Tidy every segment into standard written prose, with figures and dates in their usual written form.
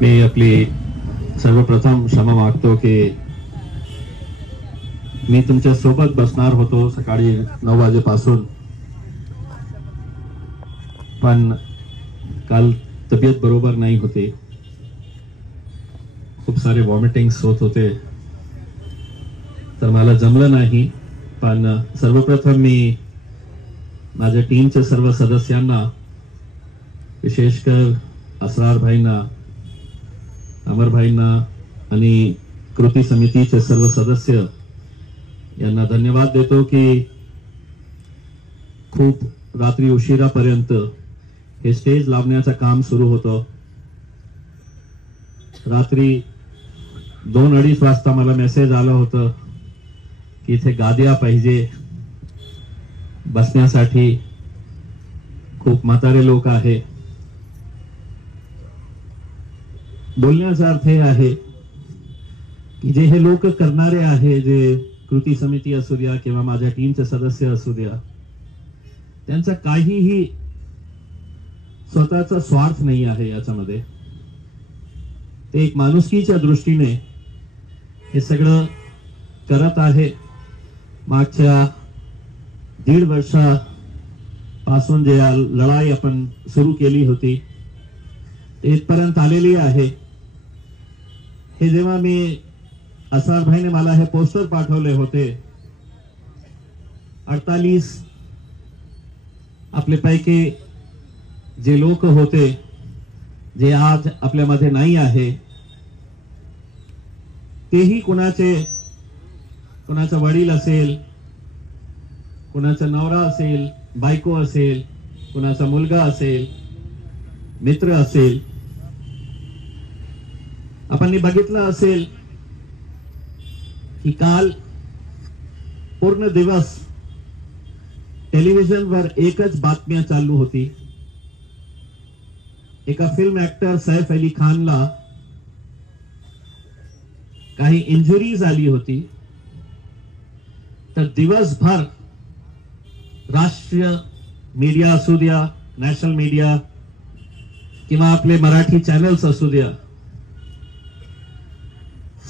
मी आपली सर्वप्रथम क्षमा मागतो की मी तुमच्या सोबत बसणार होतो सकाळी 9 वाजेपासून, पण काल तब्येत बरोबर नाही होती, खूप सारे वॉमिटिंग्स होत होते, तर मला जमलं नाही. पण सर्वप्रथम मी माझ्या टीमच्या सर्व सदस्यांना, विशेषकर असरार भाईंना, अमर भाईंना आणि कृती समितीचे सर्व सदस्य यांना धन्यवाद देतो की खूप रात्री उशिरापर्यंत हे स्टेज लावण्याचं काम सुरू होतं. रात्री 2-2:30 वाजता मला मेसेज आला होता की इथे गाद्या पाहिजे बसण्यासाठी, खूप म्हातारे लोक आहे. बोलण्याचा अर्थ हे आहे की जे हे लोक करणारे आहे, जे कृती समिती असू द्या किंवा माझ्या टीमचे सदस्य असू द्या, त्यांचा काहीही स्वतःचा स्वार्थ नाही आहे याच्यामध्ये. ते एक माणुसकीच्या दृष्टीने हे सगळं करत आहे. मागच्या 1.5 वर्षापासून जे लढाई आपण सुरू केली होती ते इथपर्यंत आलेली आहे. हे जेव्हा मी असरार भाईने मला हे पोस्टर पाठवले होते, 48 आपले पैकी जे लोक होते जे आज आपल्यामध्ये नाही आहे, तेही कुणाचा वडील असेल, कुणाचा नवरा असेल, बायको असेल, कुणाचा मुलगा असेल, मित्र असेल. आपण बघितलं असेल की काल पूर्ण दिवस टेलिव्हिजनवर एकच बातम्या चालू होती. एका फिल्म ऍक्टर सैफ अली खानला काही इंजुरीज आली होती, तर दिवसभर राष्ट्रीय मीडिया असू द्या, नॅशनल मीडिया किंवा आपले मराठी चॅनल्स असू द्या,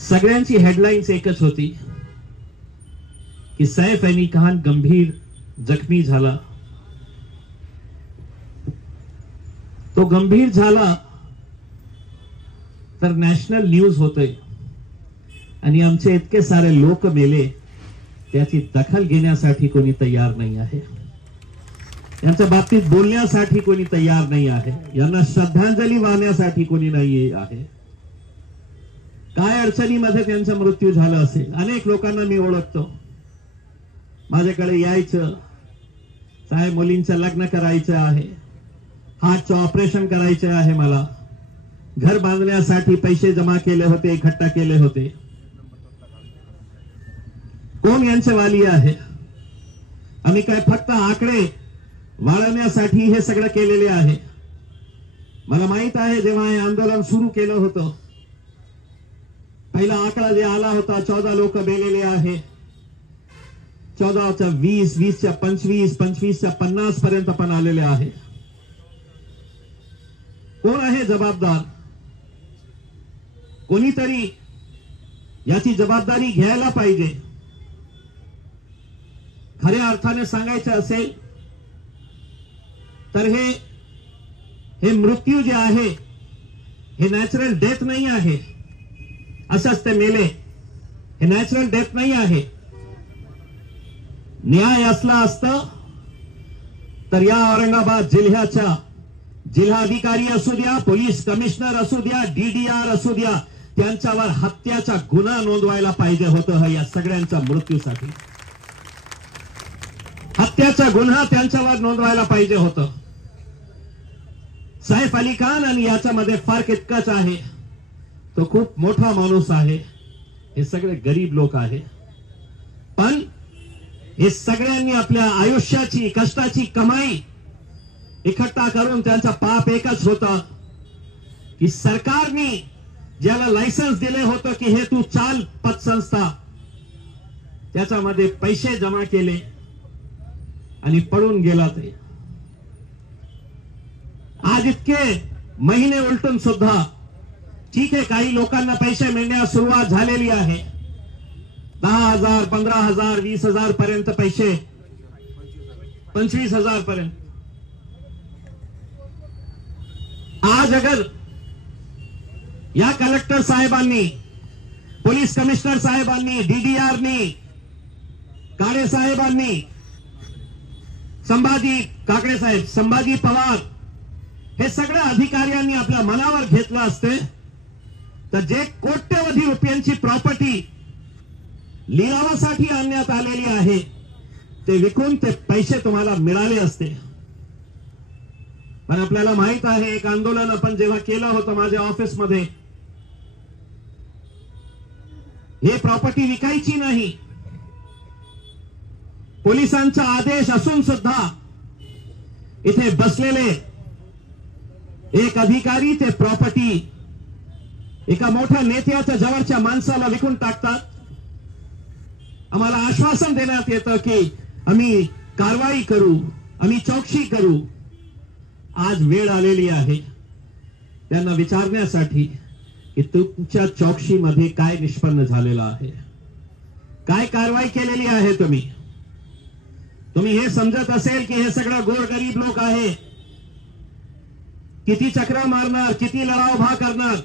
सगळ्यांची हेडलाईन्स एकच होती की सैफ अली खान गंभीर जखमी झाला. तो गंभीर झाला तर नॅशनल न्यूज होते आणि आमचे इतके सारे लोक मेले, त्याची दखल घेण्यासाठी कोणी तयार नाही आहे. यांच्या बाबतीत बोलण्यासाठी कोणी तयार नाही आहे. यांना श्रद्धांजली वाहण्यासाठी कोणी नाही आहे. काय अडचणीमध्ये त्यांचा मृत्यू झाला असेल. अनेक लोकांना मी ओळखतो, माझ्याकडे यायचं, साहेब मुलींचं लग्न करायचं आहे, हार्टचं ऑपरेशन करायचं आहे, मला घर बांधण्यासाठी पैसे जमा केले होते, इकट्ठा केले होते. कोण यांचे वाली आहे? आम्ही काय फक्त आकडे वाढवण्यासाठी हे सगळं केलेले आहे. मला माहित आहे जेव्हा हे आंदोलन सुरू केलं होतं, पहिला आकडा जे आला होता 14 लोक मेलेले आहे. 14च्या 20, 20च्या 25, 25च्या 50 पर्यंत आपण आलेले आहे. कोण आहे जबाबदार? कोणीतरी याची जबाबदारी घ्यायला पाहिजे. खऱ्या अर्थाने सांगायचं असेल तर हे मृत्यू जे आहे हे नॅचरल डेथ नाही आहे. असंच ते मेले, हे नॅचरल डेथ नाही आहे. न्याय असला असतं तर या औरंगाबाद जिल्ह्याच्या जिल्हाधिकारी असू द्या, पोलीस कमिशनर असू द्या, DDR असू द्या, त्यांच्यावर हत्याचा गुन्हा नोंदवायला पाहिजे होतं. या सगळ्यांच्या मृत्यूसाठी हत्याचा गुन्हा त्यांच्यावर नोंदवायला पाहिजे होतं. सैफ अली खान आणि याच्यामध्ये फरक इतकाच आहे, तो खूप मोठा माणूस आहे, हे सगळे गरीब लोक आहे. पण हे सगळ्यांनी आपल्या आयुष्याची कष्टाची कमाई इकट्ठा करून त्यांचा पाप एकच होता की सरकारने ज्याला लायसन्स दिले होतं की हे तू चाल पतसंस्था, त्याच्यामध्ये पैसे जमा केले आणि पळून गेला. ते आज इतके महिने उलटून सुद्धा ठीक आहे, काही लोकांना पैसे मिळण्यास सुरुवात झालेली आहे. 10,000, 15,000, 20,000 पर्यंत पैसे, 25,000 पर्यंत. आज अगर या कलेक्टर साहेबांनी, पोलीस कमिशनर साहेबांनी, डीडीआरनी, काळे साहेबांनी, संभाजी काकडे साहेब, संभाजी पवार, हे सगळ्या अधिकाऱ्यांनी आपल्या मनावर घेतलं असते तर जे कोट्यवधी रुपयांची प्रॉपर्टी लिलावासाठी आणण्यात आलेली आहे ते विकून ते पैसे तुम्हाला मिळाले असते. पण आपल्याला माहित आहे, एक आंदोलन आपण जेव्हा केलं होतं माझ्या ऑफिसमध्ये, हे प्रॉपर्टी विकायची नाही. पोलिसांचा आदेश असून सुद्धा इथे बसलेले एक अधिकारी ते प्रॉपर्टी एका मोठ्या नेत्याच्या जवळच्या माणसाला विकून टाकतात. आम्हाला आश्वासन देण्यात येतं की आम्ही कारवाई करू, आम्ही चौकशी करू. आज वेळ आलेली आहे त्यांना विचारण्यासाठी की तुमच्या चौकशीमध्ये काय निष्पन्न झालेलं आहे, काय कारवाई केलेली आहे. तुम्ही हे समजत असेल की हे सगळं गोरगरीब लोक आहे, किती चक्रा मारणार, किती लढाव करणार.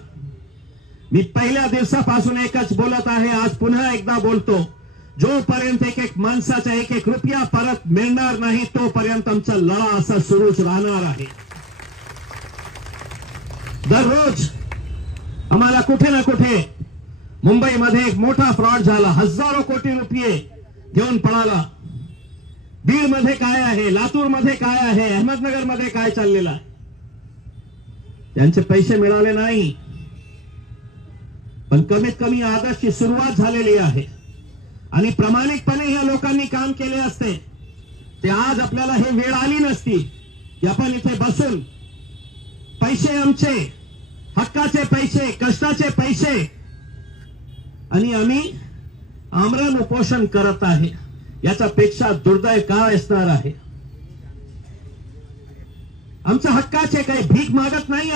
मी पहिल्या दिवसापासून एकच बोलत आहे, आज पुन्हा एकदा बोलतो, जोपर्यंत एक एक माणसाचा एक एक रुपया परत मिळणार नाही तोपर्यंत आमचा लढा असा सुरूच राहणार आहे. दररोज आम्हाला कुठे ना कुठे मुंबईमध्ये एक मोठा फ्रॉड झाला, हजारो कोटी रुपये घेऊन पळाला. बीड मध्ये काय आहे, लातूर मध्ये काय आहे, अहमदनगर मध्ये काय चाललेलं आहे. त्यांचे पैसे मिळाले नाही, पण कमीत कमी आदर्शची सुरुवात झालेली आहे. आणि प्रामाणिकपणे या लोकांनी काम केले असते ते आज आपल्याला हे वेळ आली नसती की आपण इथे बसून पैसे आमचे, हक्काचे पैसे, कष्टाचे पैसे, आणि आम्ही आमरण उपोषण करत आहे. याच्यापेक्षा दुर्दैव काय असणार आहे. आमच्या हक्काचे काही भीक मागत नाही,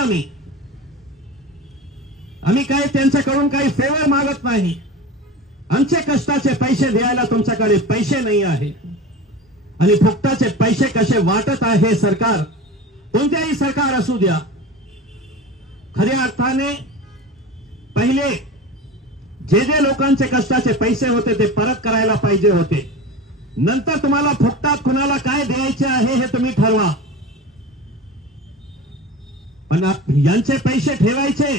आम्ही काही त्यांच्याकडून काही फेवर मागत नाही. आमचे कष्टाचे पैसे द्यायला तुमच्याकडे पैसे नाही आहे. आणि फुकटाचे पैसे कसे वाटत आहे सरकार, कोणत्याही सरकार असू द्या, खऱ्या अर्थाने पहिले जे लोकांचे कष्टाचे पैसे होते ते परत करायला पाहिजे होते. नंतर तुम्हाला फुकटात कुणाला काय द्यायचे आहे हे तुम्ही ठरवा. पण यांचे पैसे ठेवायचे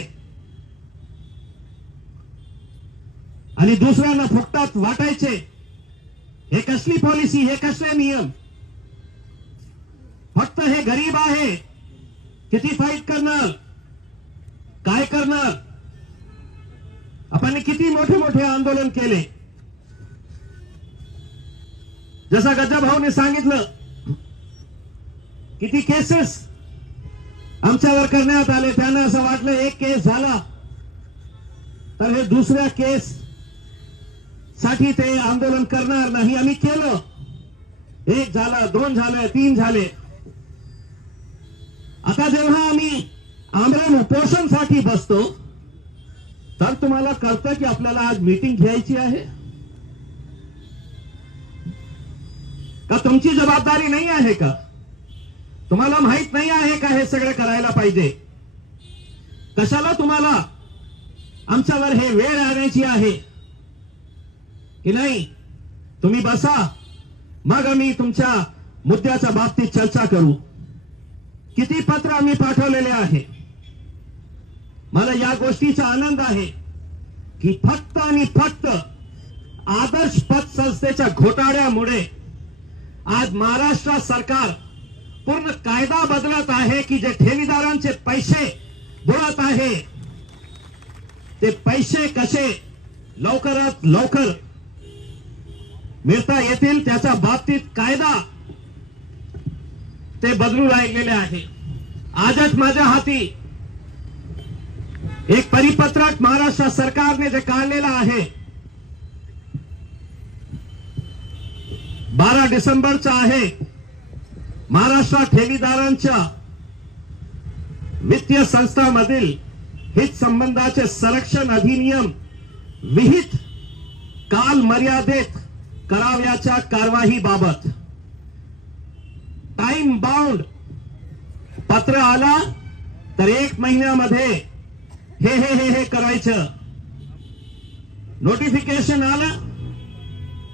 आणि दुसऱ्यांना फुकटात वाटायचे, हे कसली पॉलिसी, हे कसले नियम. फक्त हे गरीब आहे, किती फाईट करणार, काय करणार. आपण किती मोठे मोठे आंदोलन केले. जसा गज्जाभाऊने सांगितलं, किती केसेस आमच्यावर करण्यात आले. त्यांना असं वाटलं एक केस झाला तर हे दुसऱ्या केस साठी ते आंदोलन करणार नाही. आम्ही केलं, एक झाला, 2 झाले, 3 झाले. आता जेव्हा आम्ही आमरण उपोषणसाठी बसतो तर तुम्हाला कळतं की आपल्याला आज मीटिंग घ्यायची आहे का. तुमची जबाबदारी नाही आहे का, तुम्हाला माहित नाही आहे का हे सगळं करायला पाहिजे. कशाला तुम्हाला आमच्यावर हे वेळ आणायची आहे की नाही. तुम्ही बसा, मग आम्ही तुमच्या मुद्द्याच्या बाबतीत चर्चा करू. किती पत्र आम्ही पाठवलेले आहे. मला या गोष्टीचा आनंद आहे की फक्त आणि फक्त आदर्श पतसंस्थेच्या घोटाळ्यामुळे आज महाराष्ट्र सरकार पूर्ण कायदा बदलत आहे की जे ठेवीदारांचे पैसे बुडत आहे ते पैसे कसे लवकरात लवकर मिळता येतील त्याच्या बाबतीत कायदा ते बदलू लागलेले आहे. आजच माझ्या हाती एक परिपत्रक महाराष्ट्र सरकारने जे काढलेलं आहे 12 डिसेंबरचा आहे. महाराष्ट्र ठेवीदारांच्या वित्तीय संस्थांमधील हित संबंधाचे संरक्षण अधिनियम विहित काल मर्यादेत करावयाच्या कारवाईबाबत टाइम बाउंड पत्र आला तर 1 महिन्यामध्ये हे करायचं. नोटिफिकेशन आलं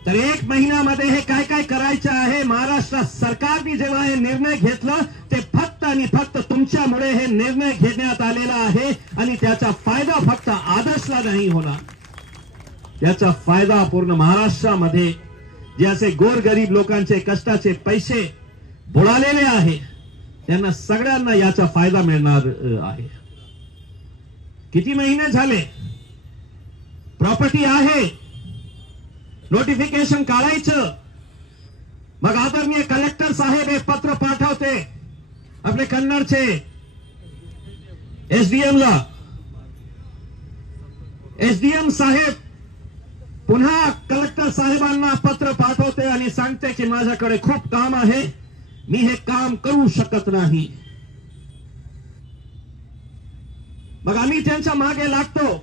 तर 1 महिन्यामध्ये हे काय काय करायचं आहे. महाराष्ट्र सरकारने जेव्हा हे निर्णय घेतला ते फक्त आणि फक्त तुमच्यामुळे हे निर्णय घेण्यात आलेला आहे आणि त्याचा फायदा फक्त आदर्शला नाही होणार. त्याचा फायदा पूर्ण महाराष्ट्रामध्ये जे असे गोरगरीब लोकांचे कष्टाचे पैसे बुडालेले आहे त्यांना सगळ्यांना याचा फायदा मिळणार आहे. किती महिने झाले प्रॉपर्टी आहे, नोटिफिकेशन काढायचं, मग आदरणीय कलेक्टर साहेब हे पत्र पाठवते आपले कन्नडचे एसडीएम ला. एसडीएम साहेब पुन्हा कलेक्टर साहेबांना पत्र पाठवते आणि सांगते की माझ्याकडे खूप काम आहे, मी हे काम करू शकत नाही. मग आम्ही त्यांच्या मागे लागतो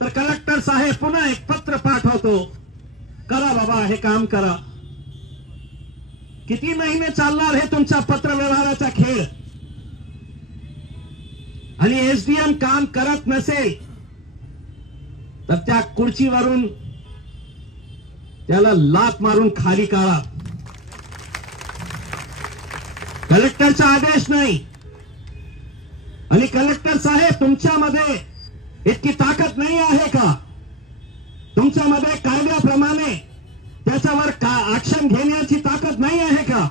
तर कलेक्टर साहेब पुन्हा एक पत्र पाठवतो, करा बाबा हे काम करा. किती महिने चालणार हे तुमचा पत्र व्यवहाराचा खेळ. आणि एसडीएम काम करत नसेल तर त्या खुर्चीवरून त्याला लाथ मारून खाली काढा. कलेक्टरचा आदेश नाही. आणि कलेक्टर साहेब तुमच्यामध्ये इतकी ताकद नाही आहे का? तुमच्यामध्ये कायद्याप्रमाणे त्याच्यावर ऍक्शन घेण्याची ताकद नाही आहे का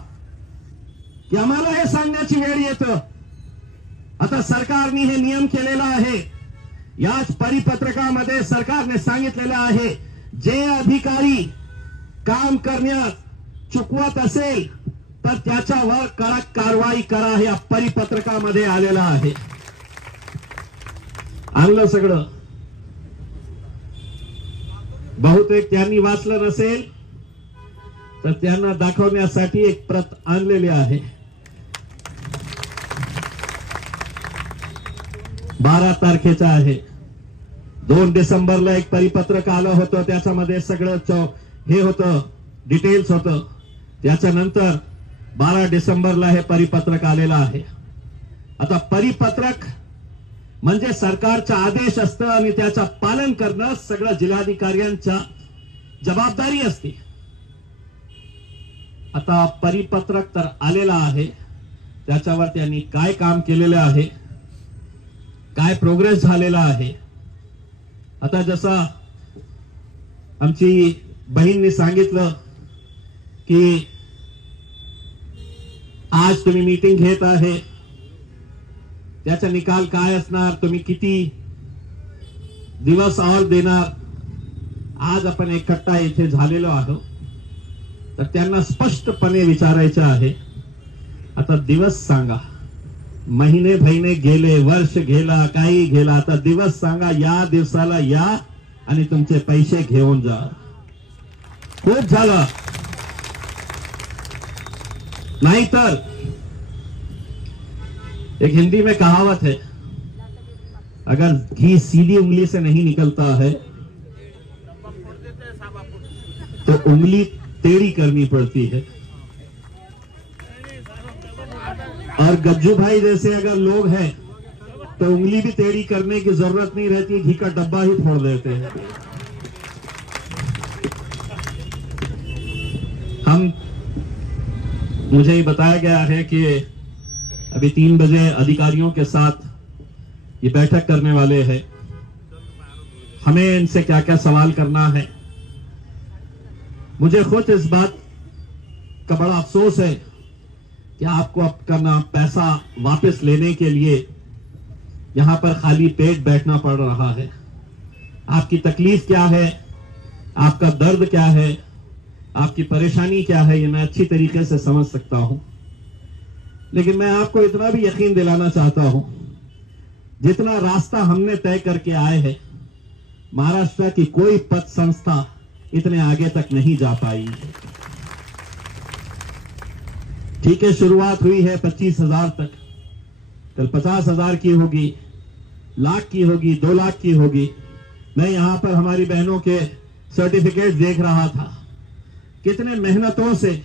की आम्हाला हे सांगण्याची वेळ येतं. आता सरकारने हे नियम केलेला आहे. याच परिपत्रकामध्ये सरकारने सांगितलेलं आहे जे अधिकारी काम करण्यात चुकवत असेल तर त्याच्यावर कडक कारवाई करा हे परिपत्रकामध्ये आलेलं आहे. आणलं सगळं. बहुतेक त्यांनी वाचलं नसेल तर त्यांना दाखवण्यासाठी एक प्रत आणलेली आहे. 12 तारखेचा आहे. 2 डिसेंबरला एक परिपत्रक आलं होतं, त्याच्यामध्ये सगळं हे होतं, डिटेल्स होतं. त्याच्यानंतर 12 डिसेंबरला हे परिपत्रक आलेलं आहे. आता परिपत्रक म्हणजे सरकारचा आदेश असतं आणि त्याचं पालन करणं सगळं जिल्हाधिकाऱ्यांच्या जबाबदारी असते. आता परिपत्रक तर आलेला आहे, त्याच्यावर त्यांनी काय काम केलेलं आहे, काय प्रोग्रेस झालेला आहे. आता जसं आमची बहीणनी सांगितलं की आज तुम्ही मीटिंग घेत आहे, त्याचा निकाल काय असणार, तुम्ही किती दिवस और देणार. आज आपण एकट्ठा इथे झालेलो आहोत तर त्यांना स्पष्टपणे विचारायचं आहे. आता दिवस सांगा. महिने गेले, वर्ष गेला, काही गेला, आता दिवस सांगा. या दिवसाला या आणि तुमचे पैसे घेऊन जा. खूप झालं. नाहीतर एक हिंदी में कहावत है, अगर घी सीधी उंगली से नहीं निकलता है तो उंगली टेढ़ी करनी पड़ती है. और गज्जू भाई जैसे अगर लोग हैं तो उंगली भी टेढ़ी करने की जरूरत नहीं रहती, घी का डब्बा ही फोड़ देते हैं. मुझे ये बताया गया है कि अभी 3 बजे अधिकारियों के साथ ये बैठक करने वाले हैं. हमें इनसे क्या क्या सवाल करना है. मुझे खुद इस बात का बड़ा अफसोस है कि आपको अपना पैसा वापस लेने के लिए यहां पर खाली पेट बैठना पड़ रहा है. आपकी तकलीफ क्या है, आपका दर्द क्या है, आपकी परेशानी क्या है, ये मैं अच्छी तरीके से समझ सकता हूं. लेकिन मैं आपको इतना भी यकीन दिलाना चाहता हूं जितना रास्ता हमने तय करके आए हैं, महाराष्ट्र की कोई पथ संस्था इतने आगे तक नहीं जा पाई। ठीक है, शुरुआत हुई है 25,000 तक, कल 50,000 की होगी, लाख की होगी, 2 लाख की होगी। मैं यहां पर हमारी बहनों के सर्टिफिकेट देख रहा था, कितने मेहनतों से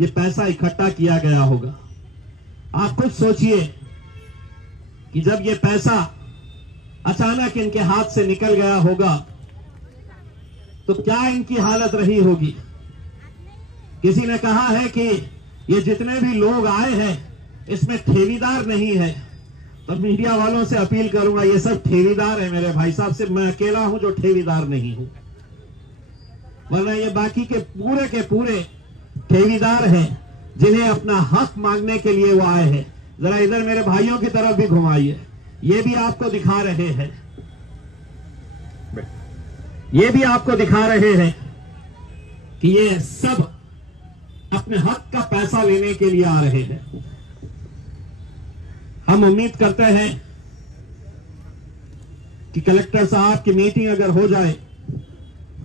ये पैसा इकट्ठा किया गया होगा। आप खुद सोचिए कि जब ये पैसा अचानक इनके हाथ से निकल गया होगा तो क्या इनकी हालत रही होगी। किसी ने कहा है कि ये जितने भी लोग आए हैं इसमें ठेवीदार नहीं है, तो मीडिया वालों से अपील करूंगा, ये सब ठेवीदार है मेरे भाई साहब, सिर्फ मैं अकेला हूं जो ठेवीदार नहीं हूं, वरना ये बाकी के पूरे ठेवीदार हैं जिन्हें अपना हक मांगने के लिए वो आए हैं। जरा इधर मेरे भाइयों की तरफ भी घुमाइए, ये भी आपको दिखा रहे हैं, ये भी आपको दिखा रहे हैं कि ये सब अपने हक का पैसा लेने के लिए आ रहे हैं। हम उम्मीद करते हैं कि कलेक्टर साहब की मीटिंग अगर हो जाए,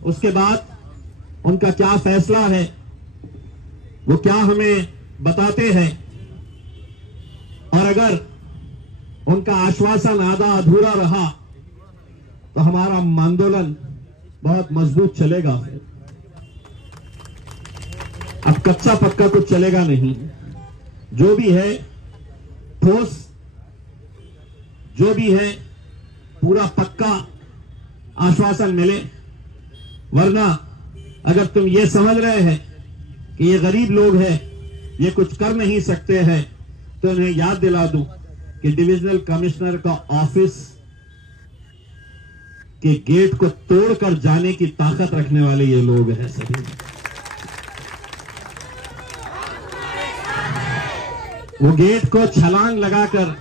उसके बाद उनका क्या फैसला है वो क्या हमें बताते हैं, और अगर उनका आश्वासन आधा अधूरा रहा तो हमारा आंदोलन बहुत मजबूत चलेगा। अब कच्चा पक्का कुछ चलेगा नहीं, जो भी है ठोस, जो भी है पूरा पक्का आश्वासन मिले। वरना अगर तुम ये समझ रहे हैं कि ये गरीब लोग हैं, ये कुछ कर नहीं सकते हैं, तो इन्हें याद दिला दूं कि डिविजनल कमिश्नर का ऑफिस के गेट को तोड़कर जाने की ताकत रखने वाले ये लोग हैं सभी। वो गेट को छलांग लगाकर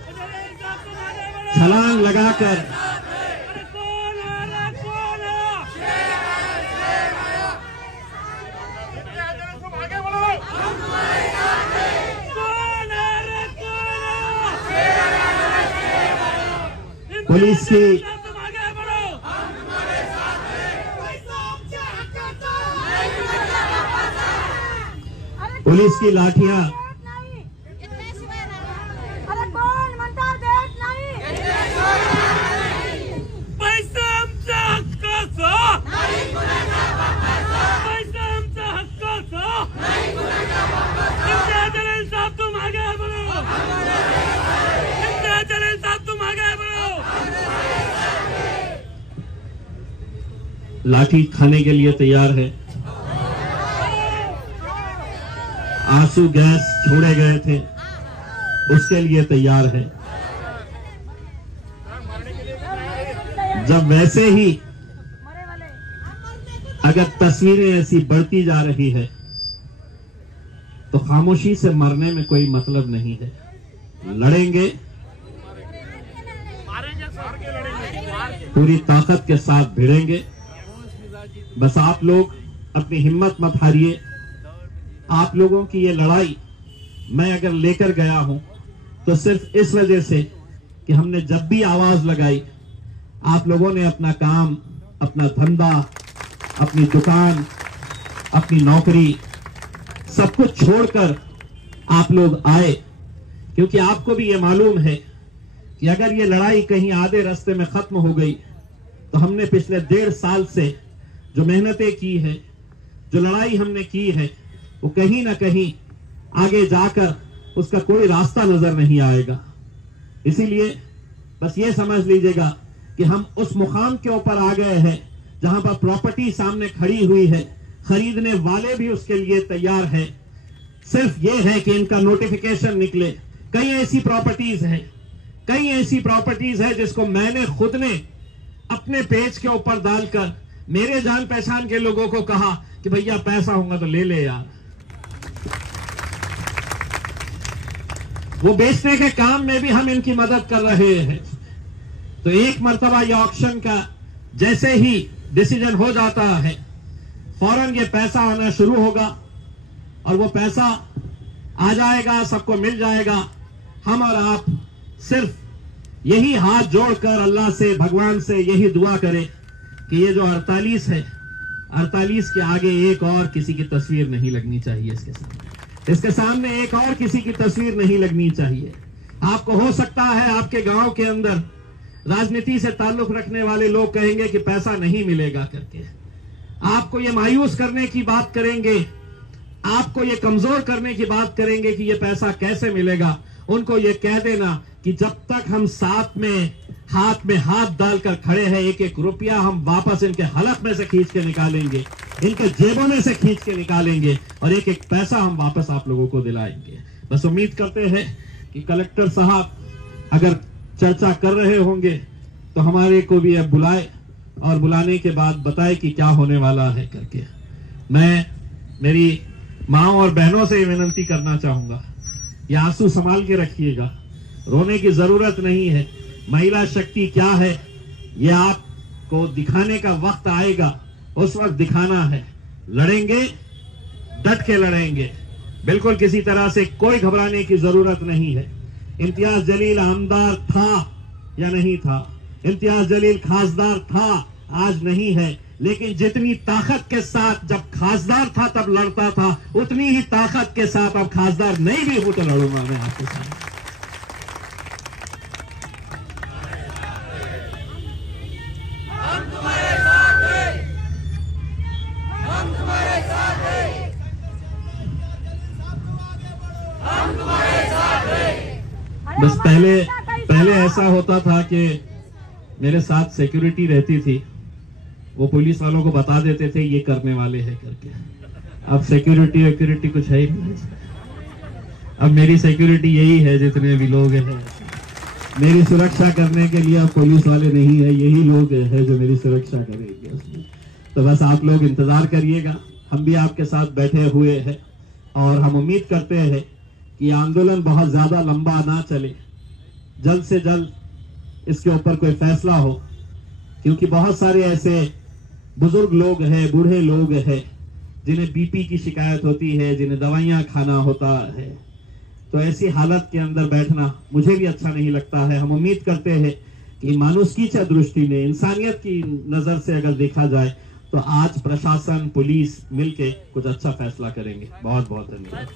पुलिस की लाठियां लाठी खाने के लिए तैयार है। आंसू गैस छोड़े गए थे, उसके लिए तैयार है। जब वैसे ही अगर तस्वीरें ऐसी बढ़ती जा रही है तो खामोशी से मरने में कोई मतलब नहीं है। लड़ेंगे, पूरी ताकत के साथ भिड़ेंगे। बस आप लोग अपनी हिम्मत मत हारिए। आप लोगों की ये लड़ाई मैं अगर लेकर गया हूं तो सिर्फ इस वजह से कि हमने जब भी आवाज लगाई, आप लोगों ने अपना काम, अपना धंधा, अपनी दुकान, अपनी नौकरी सब कुछ छोड़कर आप लोग आए, क्योंकि आपको भी ये मालूम है कि अगर ये लड़ाई कहीं आधे रास्ते में खत्म हो गई तो हमने पिछले 1.5 साल से जो मेहनतें की है, जो लड़ाई हमने की है, वो कहीं ना कहीं आगे जाकर उसका कोई रास्ता नजर नहीं आएगा। इसीलिए बस ये समझ लीजिएगा कि हम उस मुकाम के ऊपर आ गए हैं जहां पर प्रॉपर्टी सामने खड़ी हुई है, खरीदने वाले भी उसके लिए तैयार है। सिर्फ ये है कि इनका नोटिफिकेशन निकले। कई ऐसी प्रॉपर्टीज है जिसको मैंने खुद ने अपने पेज के ऊपर डालकर मेरे जान पहचान के लोगों को कहा कि भैया पैसा होगा तो ले ले यार। वो बेचने के काम में भी हम इनकी मदद कर रहे हैं। तो एक मर्तबा ये ऑक्शन का जैसे ही डिसीजन हो जाता है, फौरन ये पैसा आना शुरू होगा और वो पैसा आ जाएगा, सबको मिल जाएगा। हम और आप सिर्फ यही हाथ जोड़कर अल्लाह से, भगवान से यही दुआ करें कि ये जो 48 है, 48 के आगे एक और किसी की तस्वीर नहीं लगनी चाहिए। इसके सामने एक और किसी की तस्वीर नहीं लगनी चाहिए। आपको हो सकता है आपके गांव के अंदर राजनीति से ताल्लुक रखने वाले लोग कहेंगे कि पैसा नहीं मिलेगा करके, आपको ये मायूस करने की बात करेंगे, आपको ये कमजोर करने की बात करेंगे कि ये पैसा कैसे मिलेगा। उनको ये कह देना कि जब तक हम साथ में हाथ डालकर खड़े हैं, एक एक रुपया हम वापस इनके हलक में से खींच के निकालेंगे, इनके जेबों में से खींच के निकालेंगे और एक एक पैसा हम वापस आप लोगों को दिलाएंगे। बस उम्मीद करते हैं कि कलेक्टर साहब अगर चर्चा कर रहे होंगे तो हमारे को भी अब बुलाए और बुलाने के बाद बताए कि क्या होने वाला है करके। मैं मेरी माँ और बहनों से विनती करना चाहूंगा, ये आंसू संभाल के रखिएगा, रोने की जरूरत नहीं है। महिला शक्ति क्या है ये आपको दिखाने का वक्त आएगा, उस वक्त दिखाना है। लड़ेंगे, डट के लड़ेंगे, बिल्कुल किसी तरह से कोई घबराने की जरूरत नहीं है। इम्तियाज जलील आमदार था या नहीं था, इम्तियाज जलील खासदार था, आज नहीं है, लेकिन जितनी ताकत के साथ जब खासदार था तब लड़ता था, उतनी ही ताकत के साथ अब खासदार नहीं भी हो तो लड़ूंगा मैं आपके साथ। बस पहले ऐसा होता था कि मेरे साथ सिक्योरिटी रहती थी, वो पुलिस वालों को बता देते थे ये करने वाले हैं करके। अब सिक्योरिटी कुछ है ही नहीं। अब मेरी सिक्योरिटी यही है, जितने भी लोग हैं मेरी सुरक्षा करने के लिए अब पुलिस वाले नहीं है, यही लोग हैं जो मेरी सुरक्षा करेंगे। तो बस आप लोग इंतजार करिएगा, हम भी आपके साथ बैठे हुए हैं और हम उम्मीद करते हैं कि आंदोलन बहुत ज्यादा लंबा ना चले, जल्द से जल्द इसके ऊपर कोई फैसला हो, क्योंकि बहुत सारे ऐसे बुजुर्ग लोग हैं, बूढ़े लोग हैं जिन्हें बीपी की शिकायत होती है, जिन्हें दवाइयां खाना होता है। तो ऐसी हालत के अंदर बैठना मुझे भी अच्छा नहीं लगता है। हम उम्मीद करते हैं कि मानुषकीच्या दृष्टीने, इंसानियत की नजर से अगर देखा जाए तो आज प्रशासन, पुलिस मिलके कुछ अच्छा फैसला करेंगे। बहुत बहुत धन्यवाद।